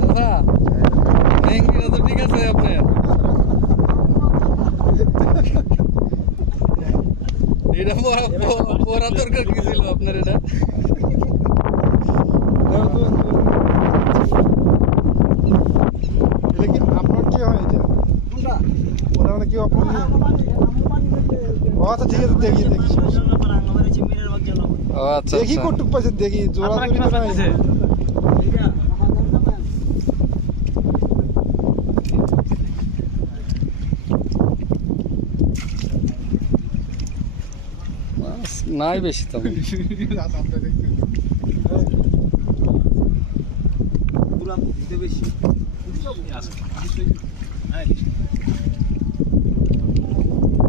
দাদা ভেঙ্গিটা তো ঠিক আছে আপনার। এটা পড়া দরকার কি ছিল আপনার? এটা এটা কি আপনার কি হয়? এটা ওরা মানে কি আপনার ও আচ্ছা ঠিক আছে, দেখি দেখি ও আচ্ছা দেখি আচ্ছা। কটুক পাইছে, দেখি জোড়া জোড়ি তো নাই। মাছ নাই বেশি তো।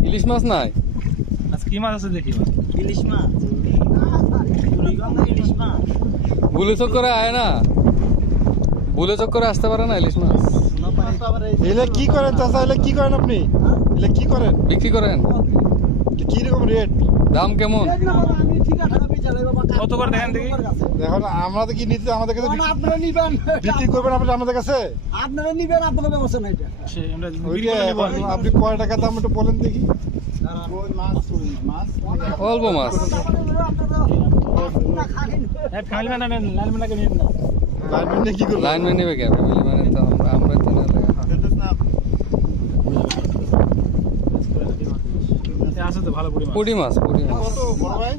ইলিশ মাছ নাই? কি মাছ আছে দেখি? ইলিশ মাছ, ইলিশ মাছ বুলে চক্করে আয় না, বুলে চক্করে আসতে পারে না ইলিশ মাছ। এলে কি করেন চাচা? এলে কি করেন আপনি? এলে কি করেন? বিক্রি করেন? কি রকম রেট? দাম কেমন? কত করে দেখেন দেখি? এখন আমরা তো কি নিতে আমাদের কাছে আপনারা নিবেন, বিক্রি করবেন আপনি আমাদের কাছে? আপনারা নিবেন, আপনাদের ব্যবস্থা নাই। আমরা ওইটা আপনি কয় টাকা দাম একটু বলেন দেখি। অল্প মাছ। ফ্যামিলি ম্যান নেন, লাল ম্যানকে নিন না। লাইনম্যান নিয়ে কি করবেন? লাইনম্যান নেবে কে? ফ্যামিলি মানে তো আমরা তো না লাগে। আছে তো ভালো পরিমাণ। পুঁটি মাছ, পুঁটি মাছ। কত বড় ভাই?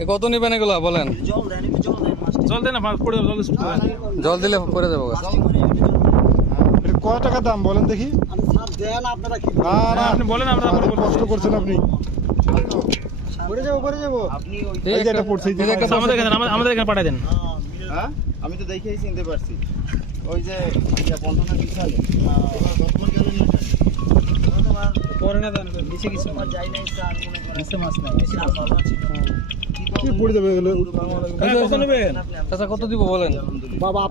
এ কত নিবেন এগুলা বলেন? জল দেন, একটু জল দেন, মাছটা জল দেন না, পড়ে জল শুট দেন। জল দিলে পরে যাবো। এটা কয় টাকা দাম বলেন দেখি। আপনি সাপ দেন, আপনারা কি না না আপনি বলেন, আমরা অনেক কষ্ট করছেন আপনি। পড়ে যাবো আপনি ওই এই যে এটা পড়ছে, এই যে একটা আমাদের এখানে আমাদের এখানে পাঠিয়ে দেন। হ্যাঁ আমি তো দেখেই চিনতে পারছি ওই যে বন্ধনা বিছালে পরে না দেন, নিচে কিছু তোমার যাই নাই স্যার, মনে করেন নিচে মাছ নাই। বেশি আর ভালো আছে কি পড়ে যাবে এগুলো? কত নেবেন? চাচা কত দিব বলেন? বাবা।